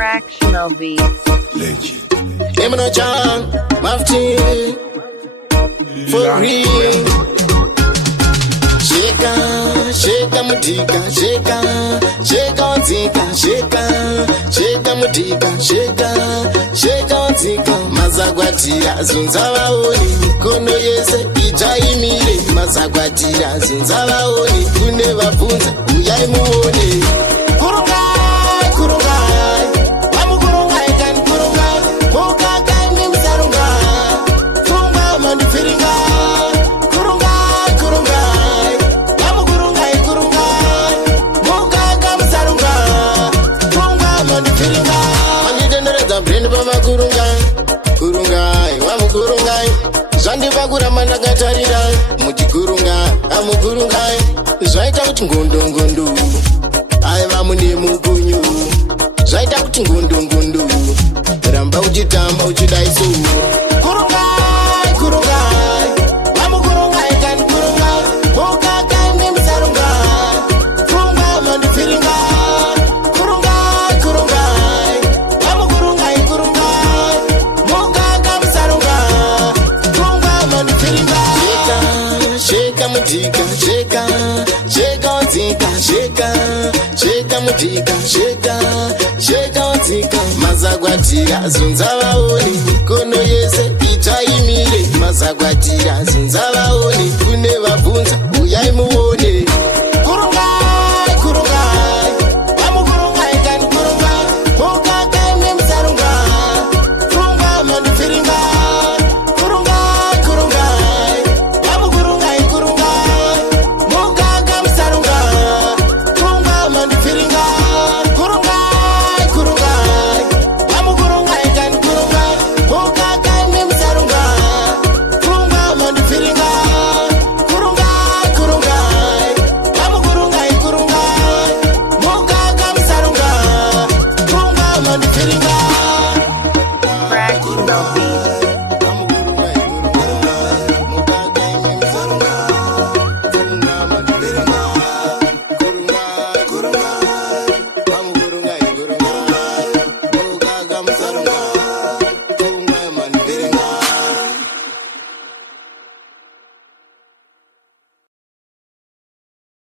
Fractional beats. Legend. Emino Chan, Mafti, for real. Sheka, sheka mutika, sheka, sheka otika, sheka, sheka mutika, sheka, sheka otika. Mazagwatira zunza vaoni, mikono yese ichaimire. Mazagwatira zunza vaoni, kune vabvunza uyai muone. Kurungai, kurungai, vamukurungai kani kurungai, mukakai nemsarunga, funga mandifiringa. Kurungai, kurungai, vamukurungai kurungai, mukaka musarunga, funga mandifiringa. Manditenderedza brand pamakurungai, kurungai, vamukurungai. Zvandipa kuramba ndakatarira muti kurungai, amukurungai. Zvaita kuti ngondongondo aiva mune mupunyu, zvaita kuti ngondongondo ramba uchitamba uchidaiso. Kurungai, kurungai, vamukurungai kani kurungai, mukakai nemusarunga, funga mandifiringa. Kurungai, kurungai, vamukurungai kurungai, mukaka musarunga, funga mandifiringa. Sheka, sheka mutika, sheka, sheka otika, sheka, sheka mutika, sheka, sheka otika. Mazagwatira zunza vaoni, mikono yese ichaimire. Mazagwatira zunza vaoni, kune vabvunza